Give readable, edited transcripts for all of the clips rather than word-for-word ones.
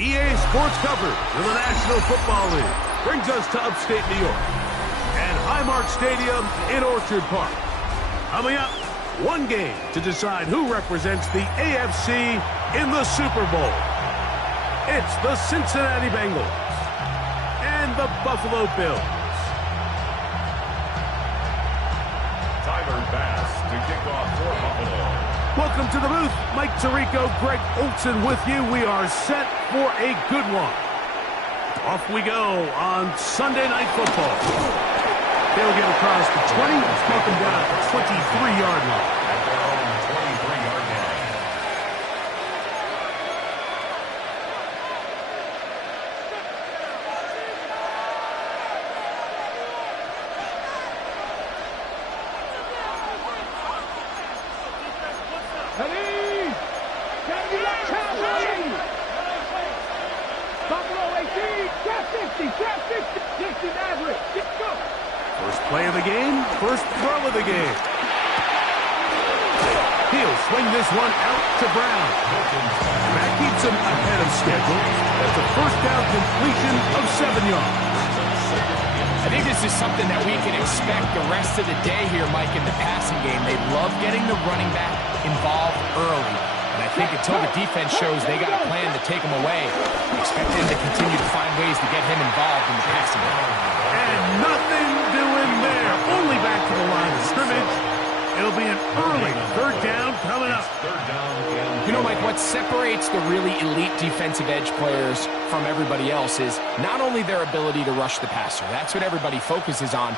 EA Sports coverage of the National Football League brings us to upstate New York and Highmark Stadium in Orchard Park. Coming up, one game to decide who represents the AFC in the Super Bowl. It's the Cincinnati Bengals and the Buffalo Bills. Tyler Bass to kick off for Buffalo. Welcome to the booth. Mike Tirico, Greg Olson with you. We are set for a good one. Off we go on Sunday Night Football. They'll get across the 20, take them down at the 23-yard line. At their own 23-yard line. First play of the game, first throw of the game. He'll swing this one out to Brown. That keeps him ahead of schedule. That's a first down completion of 7 yards. I think this is something that we can expect the rest of the day here, Mike, in the passing game. They love getting the running back involved early. And I think until the defense shows they got a plan to take him away, expect him to continue to find ways to get him involved in the passing game. And nothing doing there. Only back to the line of scrimmage. It'll be an early third down coming up. You know, Mike, what separates the really elite defensive edge players from everybody else is not only their ability to rush the passer. That's what everybody focuses on.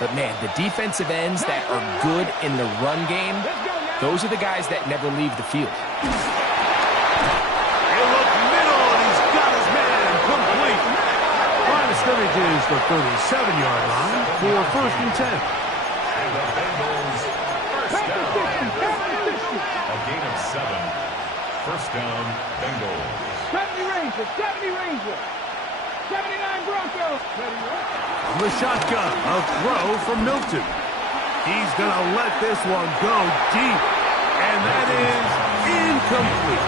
But, man, the defensive ends that are good in the run game, those are the guys that never leave the field. He'll look middle, and he's got his man complete. Line of scrimmage is the 37-yard line for first and 10. And the Bengals first down. A gain of 7. First down, Bengals. 70 Rangers, 70 Rangers. 79 Broncos. From the shotgun, a throw from Milton. He's going to let this one go deep, and that is incomplete.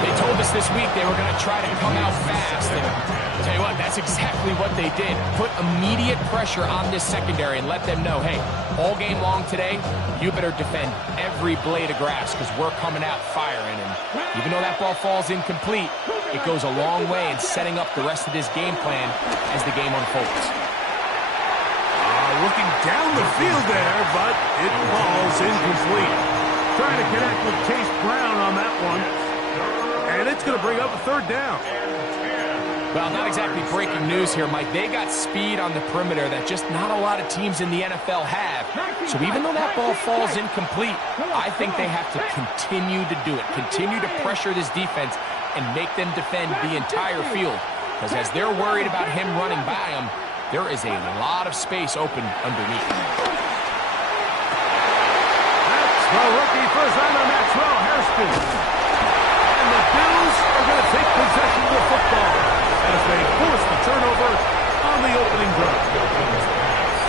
They told us this week they were going to try to come out fast, and I'll tell you what, that's exactly what they did. Put immediate pressure on this secondary and let them know, hey, all game long today, you better defend every blade of grass because we're coming out firing. And even though that ball falls incomplete, it goes a long way in setting up the rest of this game plan as the game unfolds. Looking down the field there, but it falls incomplete. Trying to connect with Chase Brown on that one. And it's going to bring up a third down. Well, not exactly breaking news here, Mike. They got speed on the perimeter that just not a lot of teams in the NFL have. So even though that ball falls incomplete, I think they have to continue to do it. Continue to pressure this defense and make them defend the entire field. Because as they're worried about him running by them, there is a lot of space open underneath. That's the rookie first rounder, Maxwell Hairston. And the Bills are going to take possession of the football as they force the turnover on the opening drive.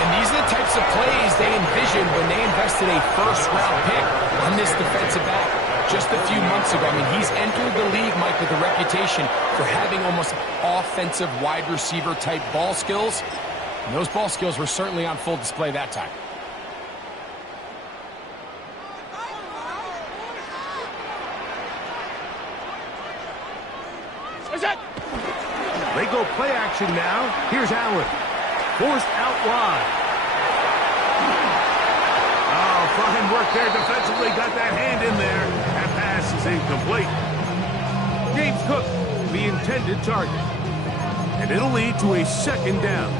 And these are the types of plays they envisioned when they invested a first-round pick on this defensive back just a few months ago. I mean, he's entered the league, Mike, with a reputation for having almost offensive wide receiver type ball skills. And those ball skills were certainly on full display that time. They go play action now. Here's Allen. Forced out wide. fine work there defensively. Got that hand in there. That pass is incomplete. James Cook, the intended target. And it'll lead to a second down.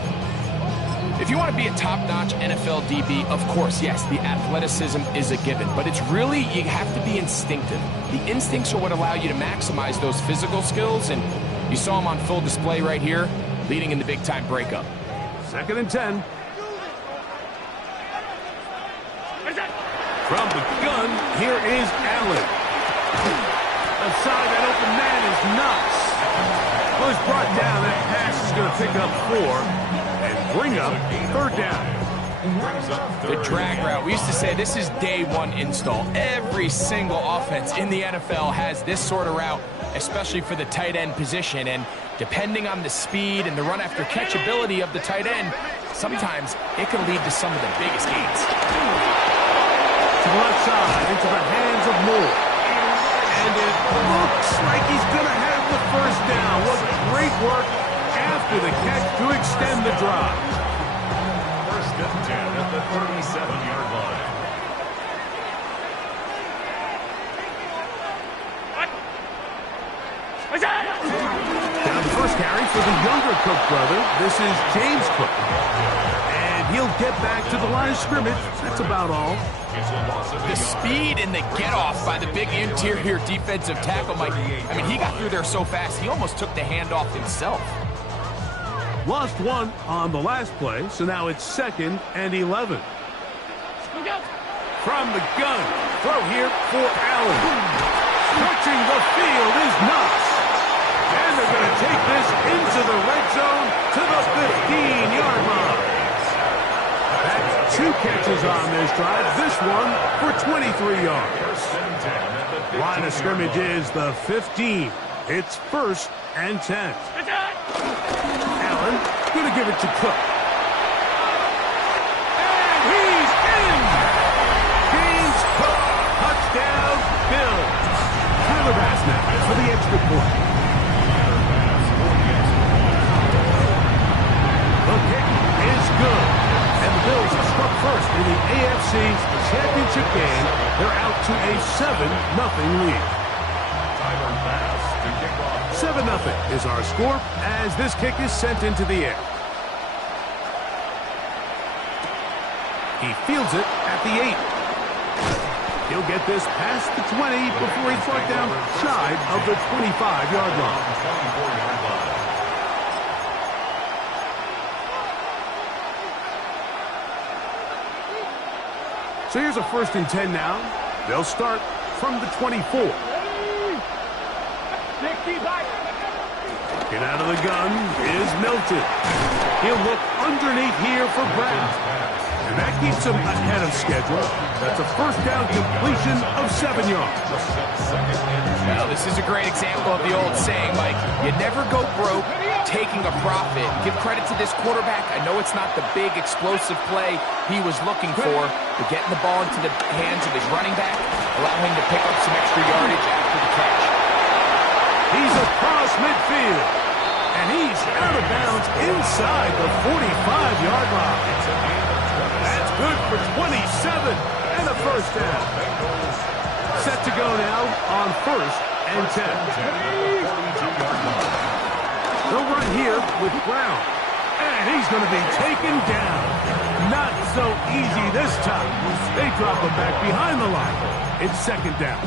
If you want to be a top-notch NFL DB, of course, yes, the athleticism is a given. But it's really, you have to be instinctive. The instincts are what allow you to maximize those physical skills. And you saw him on full display right here, leading in the big-time breakup. 2nd and 10. From the gun, here is Allen. Outside, that open man is Knox. Well, he's brought down. That pass is going to pick up 4 and bring up 3rd down. The drag route. We used to say this is day one install. Every single offense in the NFL has this sort of route, especially for the tight end position. And depending on the speed and the run after catch ability of the tight end, sometimes it can lead to some of the biggest gains. To the left side, into the hands of Moore. And it looks like he's going to have the 1st down. What great work after the catch to extend the drive. 1st and 10 at the 37-yard line. Now the first carry for the younger Cook brother. This is James Cook. And he'll get back to the line of scrimmage. That's about all. The speed and the get-off by the big interior defensive tackle, Mike. I mean, he got through there so fast, he almost took the handoff himself. Lost 1 on the last play, so now it's 2nd and 11. From the gun, throw here for Allen. Touching the field is Knox. And they're going to take this into the red zone to the 15-yard line. That's 2 catches on this drive. This one for 23 yards. Line of scrimmage is the 15. It's 1st and 10. Allen going to give it to Cook. And he's in! James Cook, touchdown, Bill. Tyler Bass now for the extra point. The kick is good. And the Bills have struck first in the AFC Championship game. They're out to a 7-0 lead. 7-0 is our score as this kick is sent into the air. He fields it at the 8. He'll get this past the 20 before he's brought down shy of the 25-yard line. So here's a 1st and 10 now. They'll start from the 24. Get out of the gun is Milton. He'll look underneath here for Brown. And that keeps him ahead of schedule. That's a 1st down completion of 7 yards. Well, this is a great example of the old saying, Mike, you never go broke taking a profit. Give credit to this quarterback. I know it's not the big explosive play he was looking for, but getting the ball into the hands of his running back, allowing him to pick up some extra yardage after the catch. He's across midfield, and he's out of bounds inside the 45-yard line. That's good for 27 and a 1st down. Set to go now on 1st and 10. They'll run here with Brown, and he's going to be taken down. Not so easy this time. They drop him back behind the line. It's 2nd down.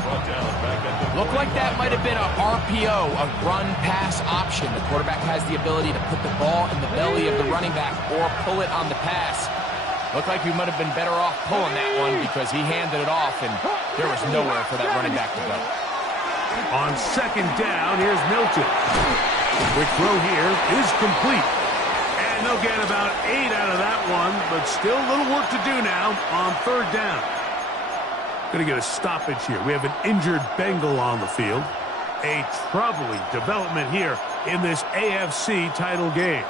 Looked like that might have been a RPO, a run-pass option. The quarterback has the ability to put the ball in the belly of the running back or pull it on the pass. Looked like he might have been better off pulling that one because he handed it off, and there was nowhere for that running back to go. On 2nd down, here's Milton. Quick throw here is complete. And they'll get about 8 out of that one, but still a little work to do now on 3rd down. Going to get a stoppage here. We have an injured Bengal on the field. A troubling development here in this AFC title game.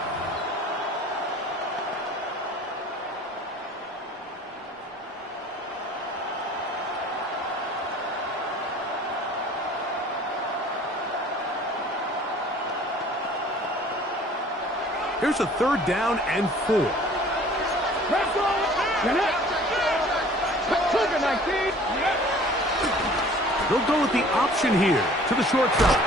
Here's a 3rd down and 4. Second 19. They'll go with the option here to the short side.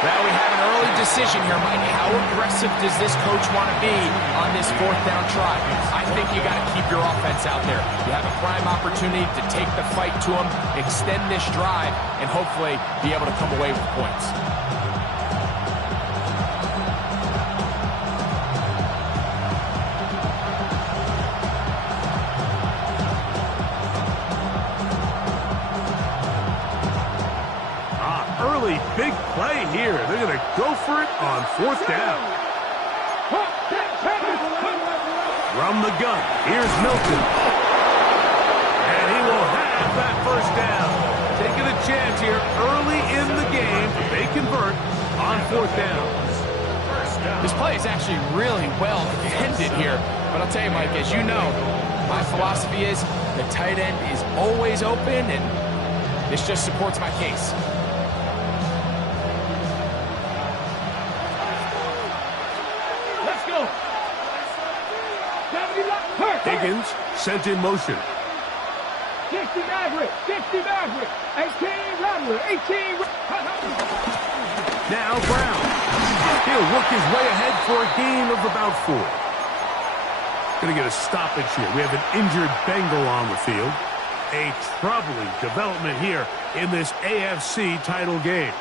Well, we have an early decision here, Mike. How aggressive does this coach want to be on this fourth down try? I think you got to keep your offense out there. You have a prime opportunity to take the fight to them, extend this drive, and hopefully be able to come away with points. Early big play here. They're going to go for it on fourth down. From the gun, here's Milton. And he will have that first down. Taking a chance here early in the game. They convert on fourth down. This play is actually really well defended here. But I'll tell you, Mike, as you know, my philosophy is the tight end is always open, and this just supports my case. Higgins sent in motion. 60 Maverick, 18 Rattler, 18. Now Brown. He'll work his way ahead for a gain of about 4. Going to get a stoppage here. We have an injured Bengal on the field. A troubling development here in this AFC title game.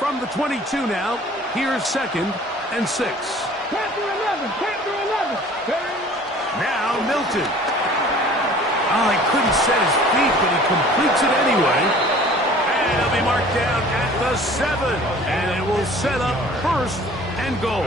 From the 22 now, here's 2nd and 6. Panther 11, Panther 11. Now Milton. Oh, he couldn't set his feet, but he completes it anyway. And he'll be marked down at the 7. And it will set up 1st and goal.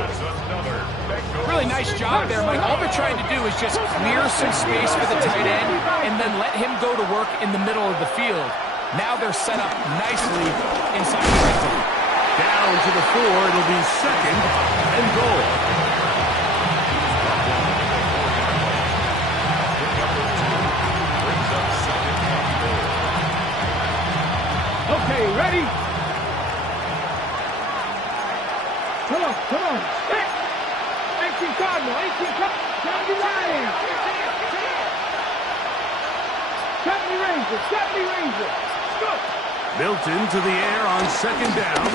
Really nice job there, Mike. All they're trying to do is just clear some space for the tight end and then let him go to work in the middle of the field. Now they're set up nicely inside the red zone. Down to the 4, it'll be 2nd and goal. Okay, ready? Come on. 18 Cardinal, 18 Cardinal. 70 Lions. 70 Ranger. Good. Milton to the air on 2nd down.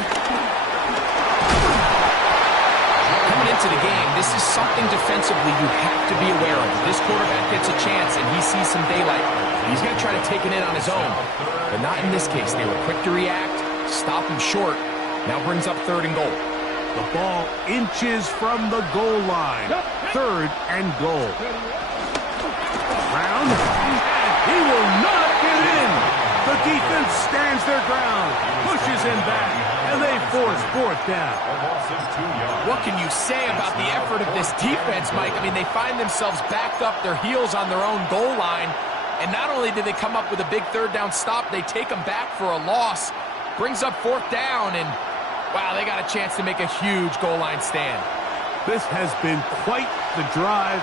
Coming into the game, this is something defensively you have to be aware of. This quarterback gets a chance and he sees some daylight. He's going to try to take it in on his own. But not in this case. They were quick to react, stop him short. Now brings up 3rd and goal. The ball inches from the goal line. 3rd and goal. Brown. He will not get in. The defense stands their ground, pushes him back, and they force 4th down. What can you say about the effort of this defense, Mike? I mean, they find themselves backed up their heels on their own goal line. And not only did they come up with a big 3rd down stop, they take them back for a loss. Brings up 4th down, and wow, they got a chance to make a huge goal line stand. This has been quite the drive.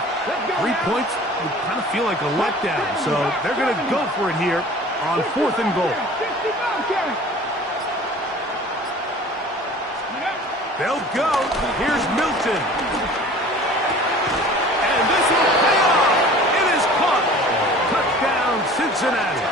3 points would kind of feel like a letdown, so they're going to go for it here on 4th and goal. They'll go. Here's Milton. And this will pay off. It is caught. Touchdown, Cincinnati.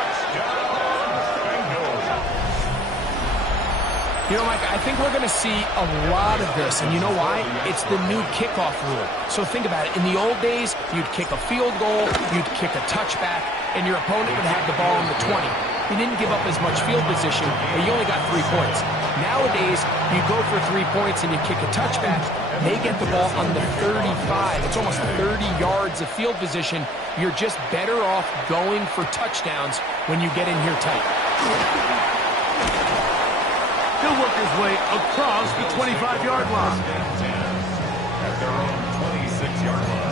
You know, Mike, I think we're going to see a lot of this, and you know why? It's the new kickoff rule. So think about it. In the old days, you'd kick a field goal, you'd kick a touchback, and your opponent would have the ball on the 20. You didn't give up as much field position, but you only got 3 points. Nowadays, you go for 3 points and you kick a touchback, they get the ball on the 35. It's almost 30 yards of field position. You're just better off going for touchdowns when you get in here tight. He'll work his way across the 25-yard line. At their own 26-yard line.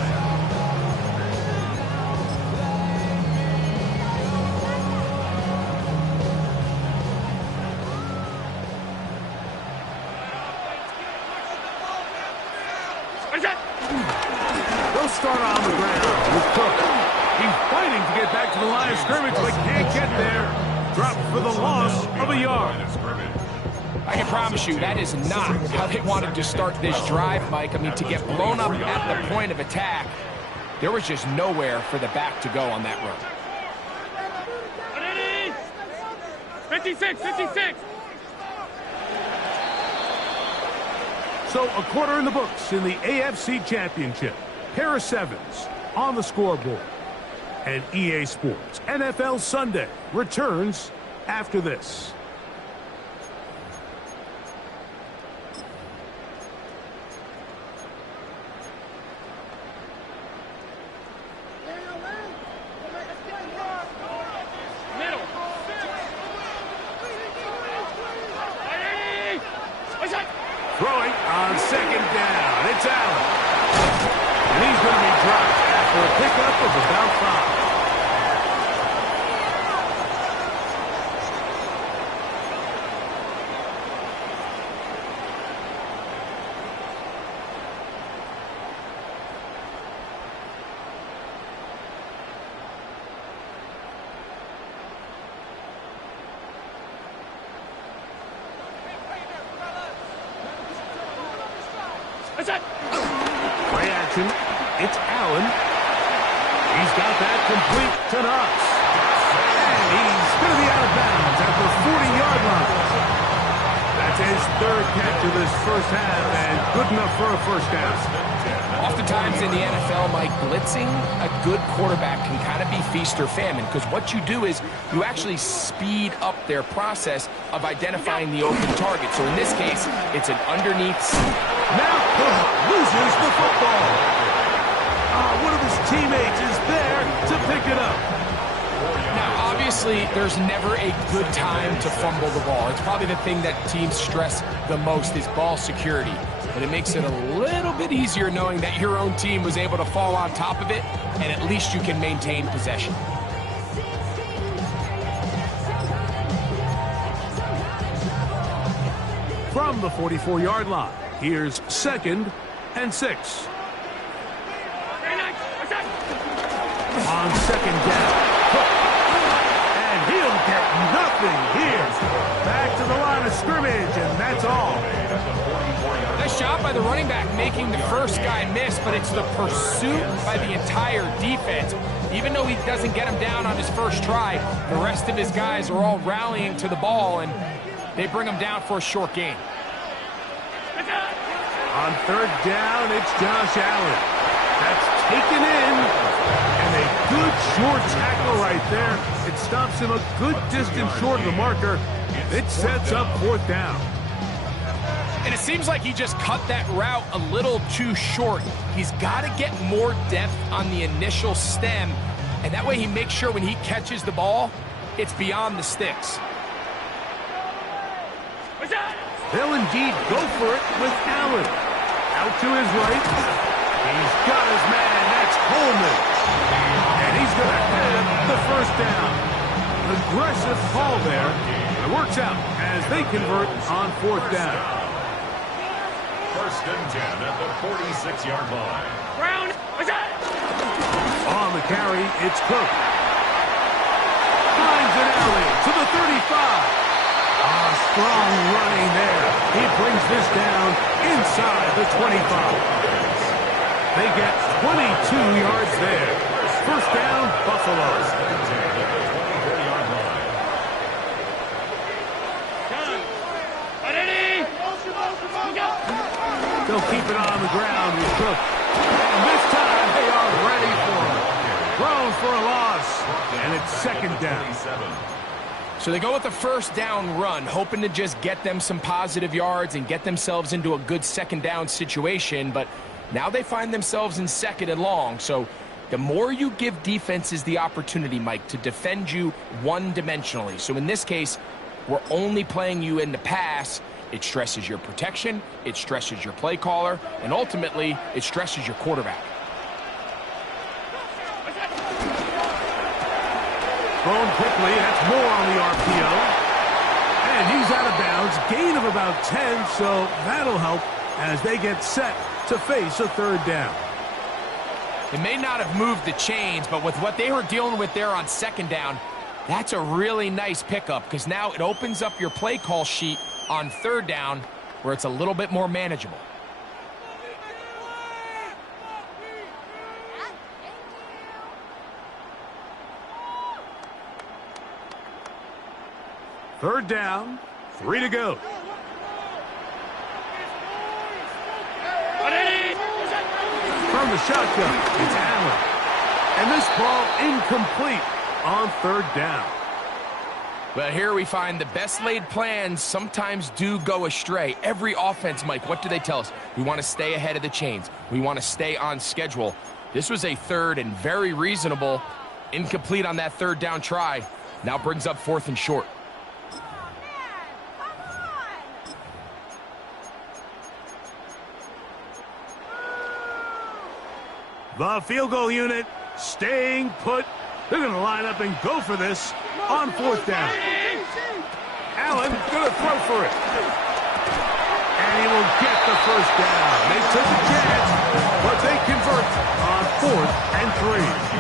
They'll start on the ground with Cook. He's fighting to get back to the line of scrimmage, but can't get there. Dropped for the loss of a yard. I can promise you that is not how they wanted to start this drive, Mike. I mean, to get blown up at the point of attack, There was just nowhere for the back to go on that run. 56, 56. So a quarter in the books in the AFC Championship. Pair of sevens on the scoreboard. And EA Sports NFL Sunday returns after this. Throwing on second down. It's Allen. And he's going to be dropped after a pickup of about 5. Play action. It's Allen. He's got that complete to Knox. And he's going to be out of bounds at the 40-yard line. That's his third catch of this first half, and good enough for a first down. Oftentimes in the NFL, Mike, blitzing a good quarterback can kind of be feast or famine, because what you do is you actually speed up their process of identifying the open target. So in this case, it's an underneath. Now loses the football. One of his teammates is there to pick it up. Now, obviously, there's never a good time to fumble the ball. It's probably the thing that teams stress the most is ball security. But it makes it a little bit easier knowing that your own team was able to fall on top of it, and at least you can maintain possession. From the 44-yard line, here's 2nd and 6. On second down, and he'll get nothing here. Back to the line of scrimmage, and that's all. Nice job by the running back making the first guy miss, but it's the pursuit by the entire defense. Even though he doesn't get him down on his first try, the rest of his guys are all rallying to the ball, and they bring him down for a short gain. On third down, it's Josh Allen. That's taken in. And a good short tackle right there. It stops him a good distance short of the marker. It sets up 4th down. And it seems like he just cut that route a little too short. He's got to get more depth on the initial stem, and that way he makes sure when he catches the ball, it's beyond the sticks. They'll indeed go for it with Allen. Out to his right. He's got his man. That's Coleman. And he's going to have the first down. Aggressive call there. It works out as they convert on 4th down. 1st and 10 at the 46-yard line. Brown, On the carry, it's Cook. Finds an alley to the 35. Strong running there. He brings this down inside the 25. They get 22 yards there. 1st down, Buffalo. They'll keep it on the ground with Cook. And this time they are ready for him. Thrown for a loss. And it's 2nd down. So they go with the 1st down run, hoping to just get them some positive yards and get themselves into a good 2nd down situation, but now they find themselves in 2nd and long. So the more you give defenses the opportunity, Mike, to defend you one-dimensionally. So in this case, we're only playing you in the pass. It stresses your protection, it stresses your play caller, and ultimately, it stresses your quarterback. Thrown quickly, that's more on the RPO. And he's out of bounds, gain of about 10, so that'll help as they get set to face a 3rd down. It may not have moved the chains, but with what they were dealing with there on 2nd down, that's a really nice pickup because now it opens up your play call sheet on 3rd down where it's a little bit more manageable. Third down, 3 to go. From the shotgun, it's Allen. And this ball incomplete on third down. Well, here we find the best laid plans sometimes do go astray. Every offense, Mike, what do they tell us? We want to stay ahead of the chains. We want to stay on schedule. This was a third and very reasonable. Incomplete on that third down try. Now brings up 4th and short. The field goal unit staying put. They're going to line up and go for this on 4th down. Allen going to throw for it. And he will get the first down. They took a chance, but they convert on 4th and 3.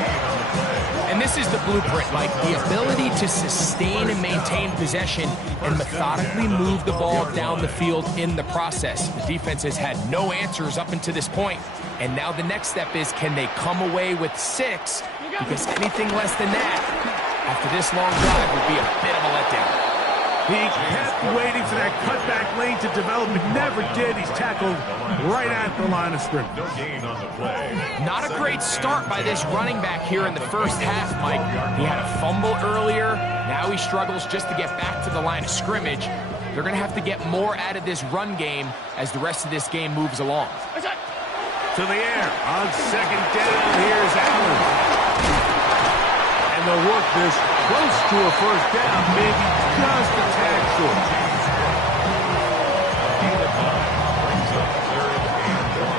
And this is the blueprint, Mike. The ability to sustain and maintain possession and methodically move the ball down the field in the process. The defense has had no answers up until this point. And now the next step is, can they come away with 6? Because anything less than that, after this long drive, would be a bit of a letdown. He kept waiting for that cutback lane to develop. It never did. He's tackled right at the line of scrimmage. No gain on the play. Not a great start by this running back here in the first half, Mike. He had a fumble earlier. Now he struggles just to get back to the line of scrimmage. They're going to have to get more out of this run game as the rest of this game moves along. To the air on second down. Here's Allen. And they'll work this close to a first down, maybe just a tad short. Gain of 9 brings up 3rd and 1.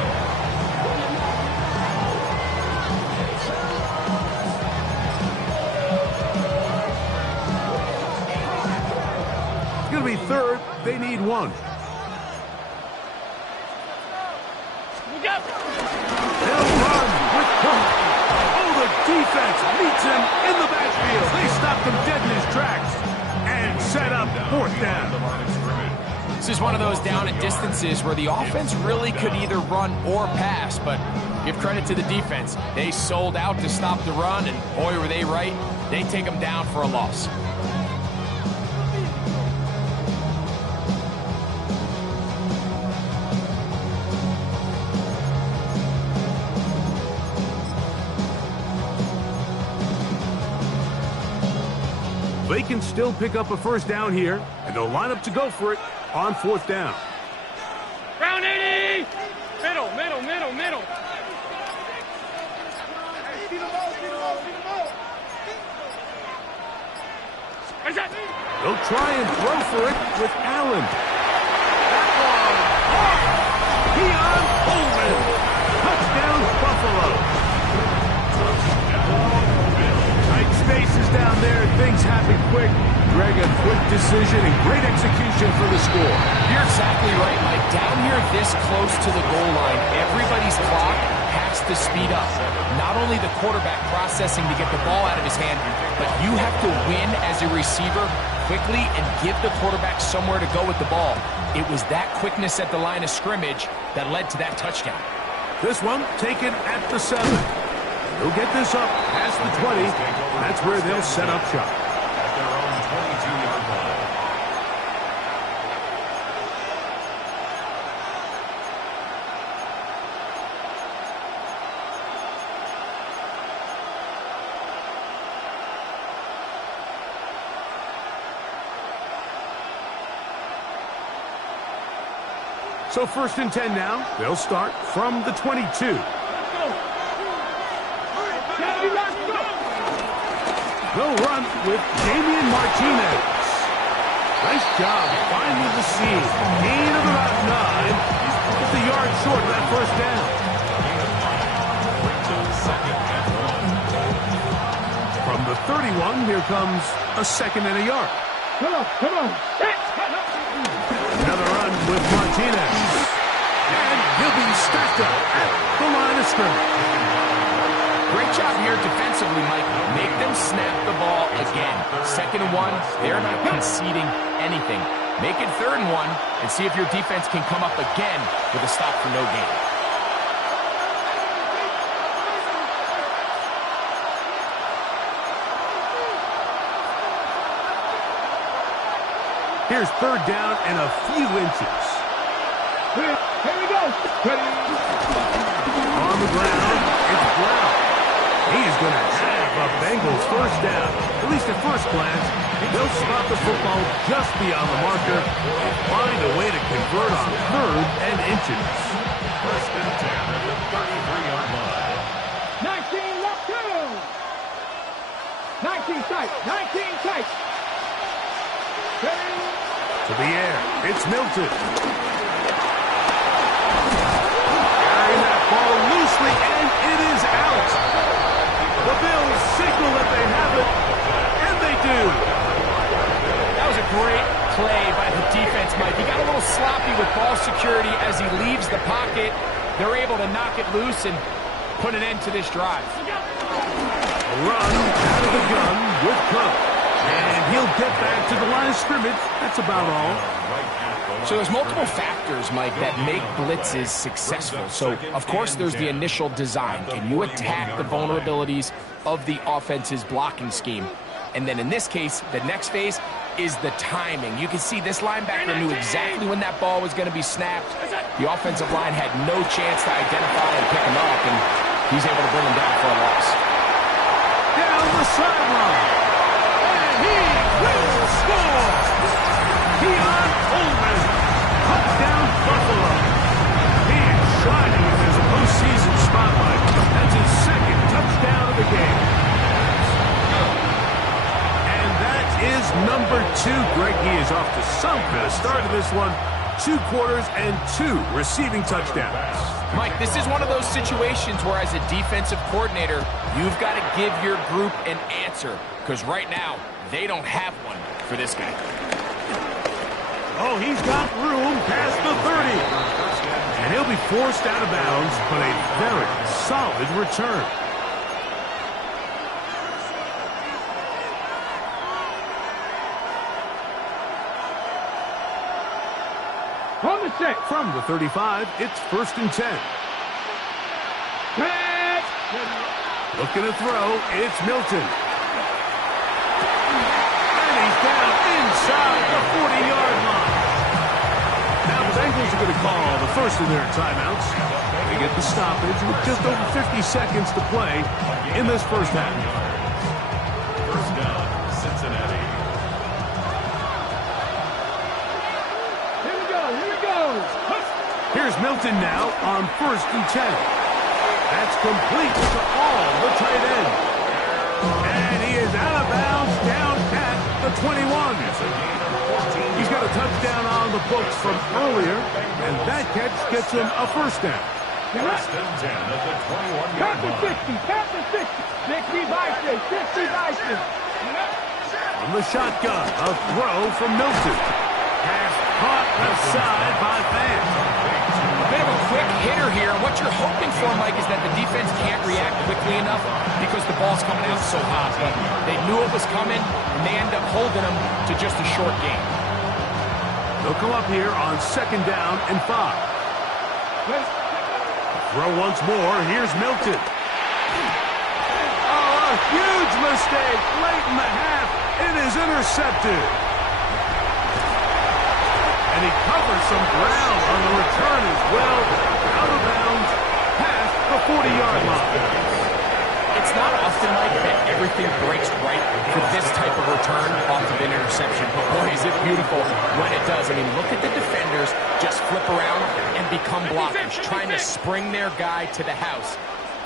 It's going to be 3rd. They need 1. They'll run with Cook. Oh, the defense meets him in the backfield. They stopped him dead in his tracks and set up 4th down. This is one of those down at distances where the offense really could either run or pass, but give credit to the defense. They sold out to stop the run, and boy, were they right. They take them down for a loss. They can still pick up a first down here, and they'll line up to go for it on 4th down. Round 80! Middle, middle, middle, middle. They'll try and throw for it with Allen. That one. Keon Coleman. Touchdown, Buffalo. Tight spaces down there. Things happen quick. Greg, a quick decision and great execution for the score. You're exactly right, Mike. Down here this close to the goal line, everybody's clock has to speed up. Not only the quarterback processing to get the ball out of his hand, but you have to win as a receiver quickly and give the quarterback somewhere to go with the ball. It was that quickness at the line of scrimmage that led to that touchdown. This one taken at the 7. They'll get this up past the 20. That's where they'll set up shop. At their own 22-yard line. So 1st and 10 now. They'll start from the 22. They'll run with Damian Martinez. Nice job finding the seam. Gain of about 9. Just a yard short of that first down. From the 31, here comes a 2nd and a yard. Come on. Another run with Martinez. And he'll be stacked up at the line of scrimmage. Great job here defensively, Mike. Make them snap the ball again. 2nd and 1, they're not conceding anything. Make it 3rd and 1 and see if your defense can come up again with a stop for no gain. Here's third down and a few inches. Here we go. Ready. On the ground, it's Brown. He is going to have a Bengals first down. At least at first glance, they'll spot the football just beyond the marker and find a way to convert on third and inches. First and 10 at the 33-yard line. 19 left two. 19 tight. 19 tight. Ready. To the air, it's Milton. Carrying that ball loosely, and it is out. The Bills signal that they have it, and they do. That was a great play by the defense, Mike. He got a little sloppy with ball security as he leaves the pocket. They're able to knock it loose and put an end to this drive. A run out of the gun with Cook. And he'll get back to the line of scrimmage. That's about all. So there's multiple factors, Mike, that make blitzes successful. So, of course, there's the initial design. Can you attack the vulnerabilities of the offense's blocking scheme? And then in this case, the next phase is the timing. You can see this linebacker knew exactly when that ball was going to be snapped. The offensive line had no chance to identify and pick him up, and he's able to bring him down for a loss. Down the sideline. And he will score. Keon Coleman. Touchdown Buffalo. He is shining in his postseason spotlight. That's his second touchdown of the game. And that is number 2. Greg, he is off to some kind of start of this one. 2 quarters and 2 receiving touchdowns. Mike, this is one of those situations where as a defensive coordinator, you've got to give your group an answer. Because right now, they don't have one for this guy. Oh, he's got room past the 30. And he'll be forced out of bounds, but a very solid return. From the 6. From the 35, it's 1st and 10. Looking to throw, it's Milton. And he's down inside the 40-yard line. Now the Bengals are going to call the first of their timeouts. They get the stoppage with just over 50 seconds to play in this first half. First down, Cincinnati. Here we go. Here we go. Here's Milton now on 1st and 10. That's complete to all the tight end. And he is out of bounds down at the 21. He's got a touchdown on the books from earlier, and that catch gets him a first down. First and 10 at the 21-yard Pass the line. 60. Pass the 60. 60 Bison. 60 Bison. From the shotgun, a throw from Milton. Pass caught left side by Van. A bit of a quick hitter here, and what you're hoping for, Mike, is that the defense can't react quickly enough because the ball's coming out so hot. But they knew it was coming, and they end up holding them to just a short game. They'll come up here on 2nd down and 5. Throw once more. Here's Milton. Oh, a huge mistake late in the half. It is intercepted. And he covers some ground on the return as well. Out of bounds, past the 40-yard line. It's not often, Mike, that everything breaks right for this type of return off of an interception. But boy, is it beautiful when it does. I mean, look at the defenders just flip around and become blockers, trying to spring their guy to the house.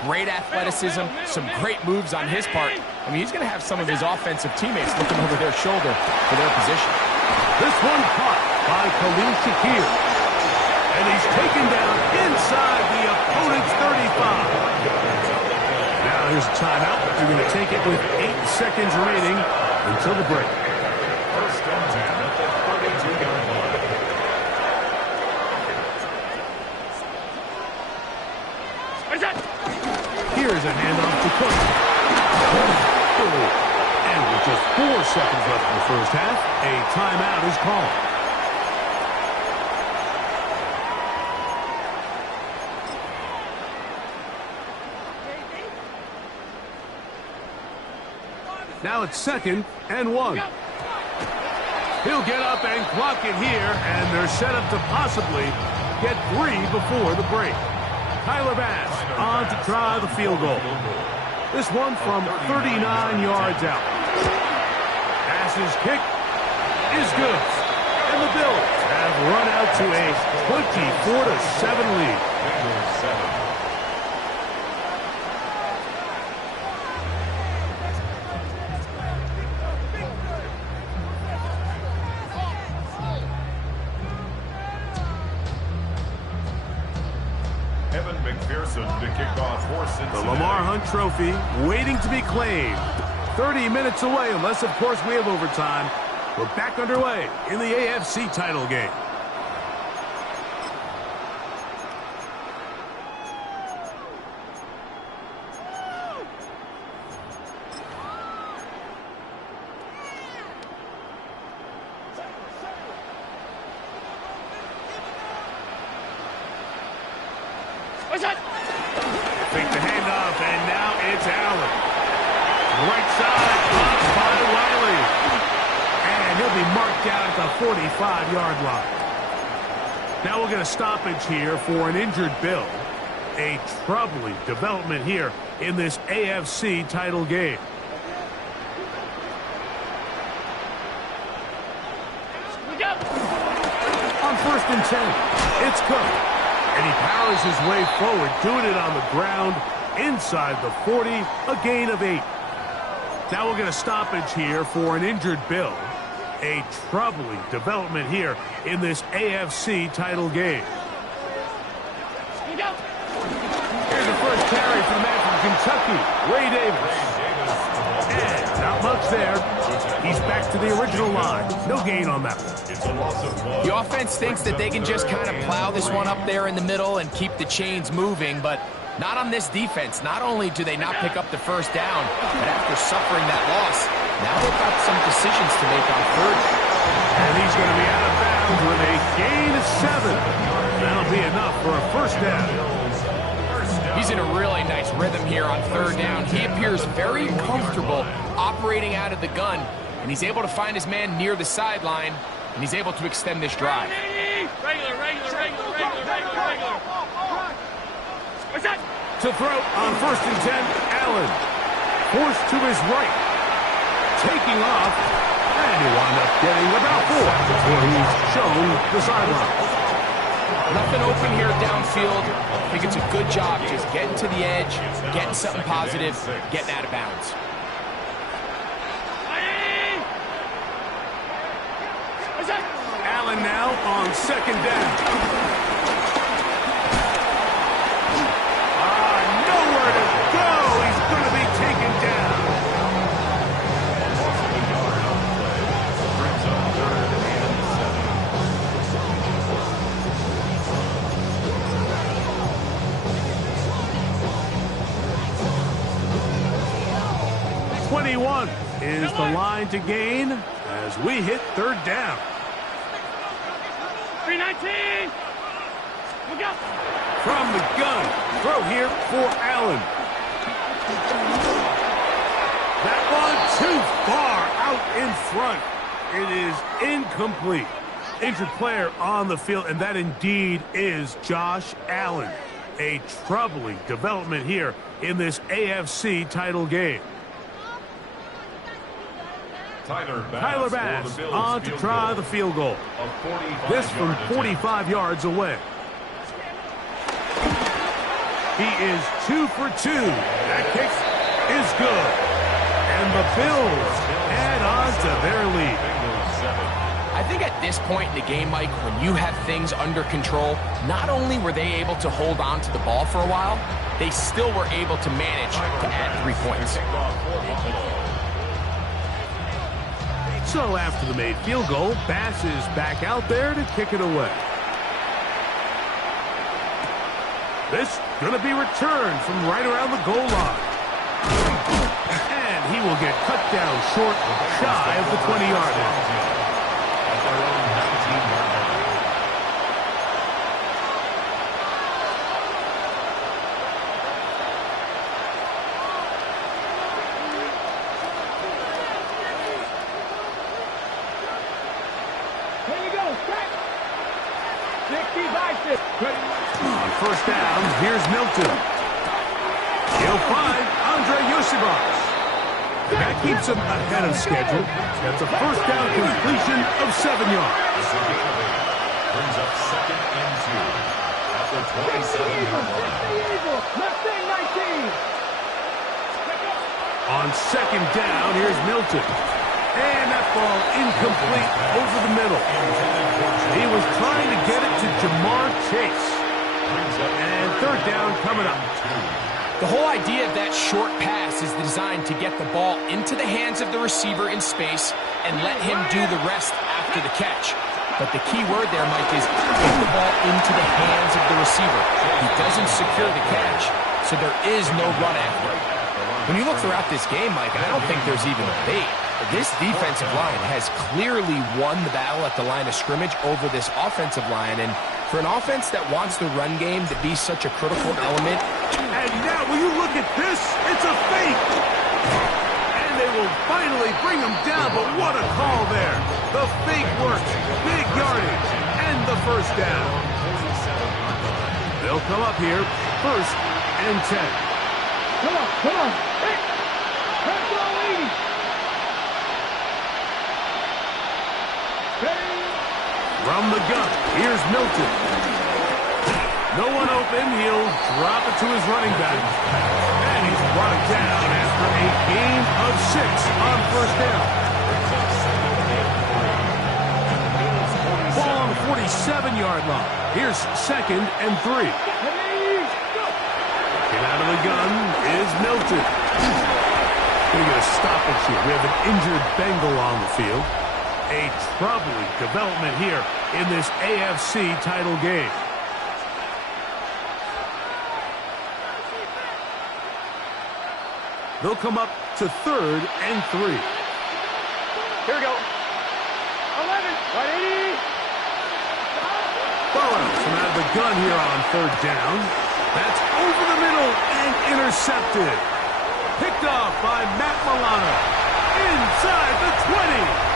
Great athleticism, some great moves on his part. I mean, he's going to have some of his offensive teammates looking over their shoulder for their position. This one caught by Khalil Shakir. And he's taken down inside the opponent's 35. Now here's a timeout. They're going to take it with 8 seconds remaining until the break. First and 10 at the 32-yard line. Here's a handoff to Cook. And with just 4 seconds left in the first half, a timeout is called. Now it's 2nd and 1. He'll get up and clock it here, and they're set up to possibly get 3 before the break. Tyler Bass on to try the field goal. This one from 39 yards out. Bass's kick is good. And the Bills have run out to a 24-7 lead. To kick off for Cincinnati. The Lamar Hunt Trophy waiting to be claimed. 30 minutes away, unless, of course, we have overtime. We're back underway in the AFC title game. What's that? Fake the handoff, and now it's Allen. Right side, blocked by Wiley. And he'll be marked down at the 45-yard line. Now we'll get a stoppage here for an injured Bill. A troubling development here in this AFC title game. On 1st and 10, it's Cook. And he powers his way forward, doing it on the ground, inside the 40, a gain of 8. Now we'll get a stoppage here for an injured Bill. A troubling development here in this AFC title game. Here's the first carry for the man from Kentucky, Ray Davis. And not much there. He's back to the original line. No gain on that one. The offense thinks that they can just kind of plow this one up there in the middle and keep the chains moving, but not on this defense. Not only do they not pick up the first down, but after suffering that loss, now they've got some decisions to make on 3rd. And he's going to be out of bounds with a gain of 7. That'll be enough for a first down. He's in a really nice rhythm here on 3rd down. He appears very comfortable operating out of the gun, and he's able to find his man near the sideline, and he's able to extend this drive. Regular. What's that? To throw on 1st and 10, Allen. Forced to his right. Taking off, and he wound up getting about 4 before he's shown the sideline. Nothing open here downfield. I think it's a good job just getting to the edge, getting something positive, getting out of bounds. Allen now on 2nd down. Nowhere to go. He's going to be taken down. Brings up 3rd and 7. 21 is the line to gain as we hit 3rd down. 319. Look out. From the gun, throw here for Allen. That one too far out in front. It is incomplete. Injured player on the field, and that indeed is Josh Allen. A troubling development here in this AFC title game. Tyler Bass on to try the field goal. This from 45 yards away. He is 2 for 2. That kick is good. And the Bills add on to their lead. I think at this point in the game, Mike, when you have things under control, not only were they able to hold on to the ball for a while, they still were able to manage to add 3 points. So after the made field goal, Bass is back out there to kick it away. This going to be returned from right around the goal line. And he will get cut down short, shy of the 20-yard line. On first down, here's Milton. He'll find Andre Yosibas. That keeps him ahead of schedule. That's a first down completion of 7 yards. Brings up 2nd and 2 at the 27-yard line. On 2nd down, here's Milton. And that ball incomplete over the middle. He was trying to get it to Jamar Chase. And 3rd down coming up. The whole idea of that short pass is designed to get the ball into the hands of the receiver in space and let him do the rest after the catch. But the key word there, Mike, is get the ball into the hands of the receiver. He doesn't secure the catch, so there is no run after. When you look throughout this game, Mike, I don't think there's even a debate. This defensive line has clearly won the battle at the line of scrimmage over this offensive line. And for an offense that wants the run game to be such a critical element. And now, will you look at this? It's a fake. And they will finally bring him down, but what a call there. The fake works, big yardage, and the first down. They'll come up here, 1st and 10. Come on. Hey, let's go, lady. From the gun, here's Milton. No one open, he'll drop it to his running back. And he's brought it down after a gain of 6 on first down. Ball on the 47-yard line. Here's 2nd and 3. Get out of the gun is Milton. We're going to stop it here. We have an injured Bengal on the field. A troubling development here in this AFC title game. They'll come up to 3rd and 3. Here we go. 11. Right, 80. Burrows from out of the gun here on 3rd down. That's over the middle and intercepted. Picked off by Matt Milano. Inside the 20.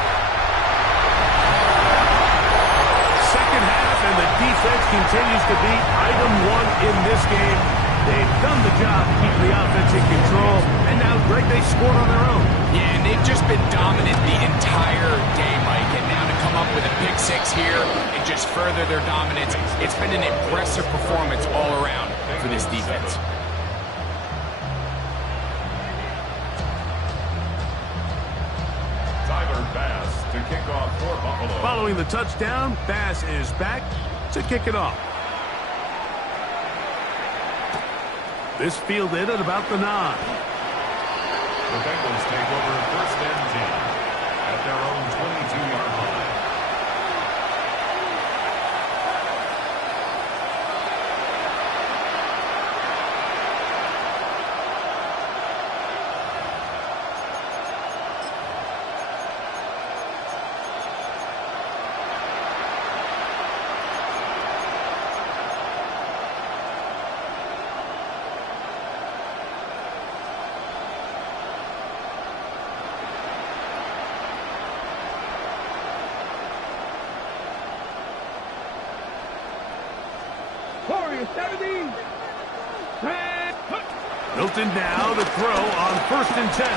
Second half, and the defense continues to be item 1 in this game. They've done the job to keep the offense in control, and now, Greg, they scored on their own. Yeah, and they've just been dominant the entire day, Mike. And now to come up with a pick 6 here and just further their dominance, it's been an impressive performance all around for this defense. Tyler Bass to kick off for Buffalo. Following the touchdown, Bass is back to kick it off. This fielded at about the 9. The Bengals take over 1st and 10 at their own 22-yard line. Milton now to throw on 1st and 10.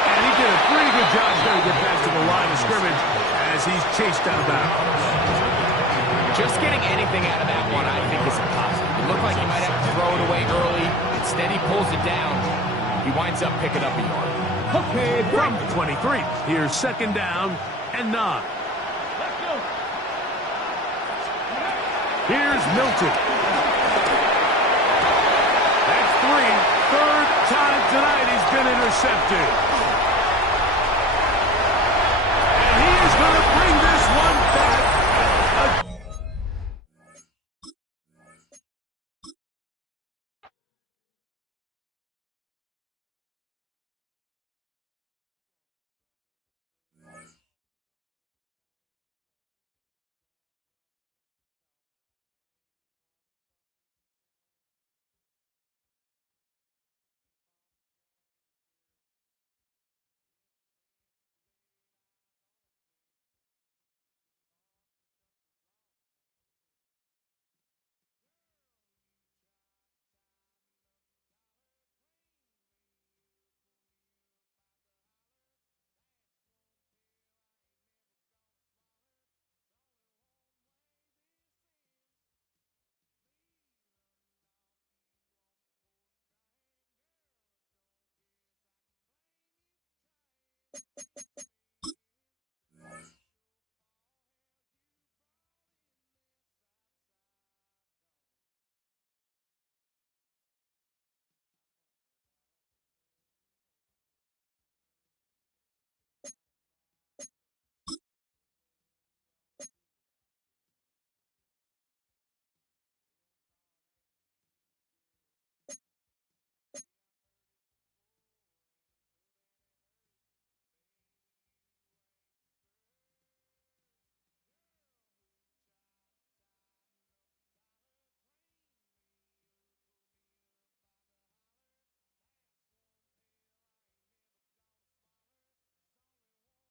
And he did a pretty good job trying to get back to the line of scrimmage as he's chased out of bounds. Just getting anything out of that one, I think, is impossible. It looked like he might have to throw it away early. Instead, he pulls it down. He winds up picking up a yard. Okay, from the 23. Here's 2nd down and 9. Here's Milton. That's 3. 3rd time tonight he's been intercepted.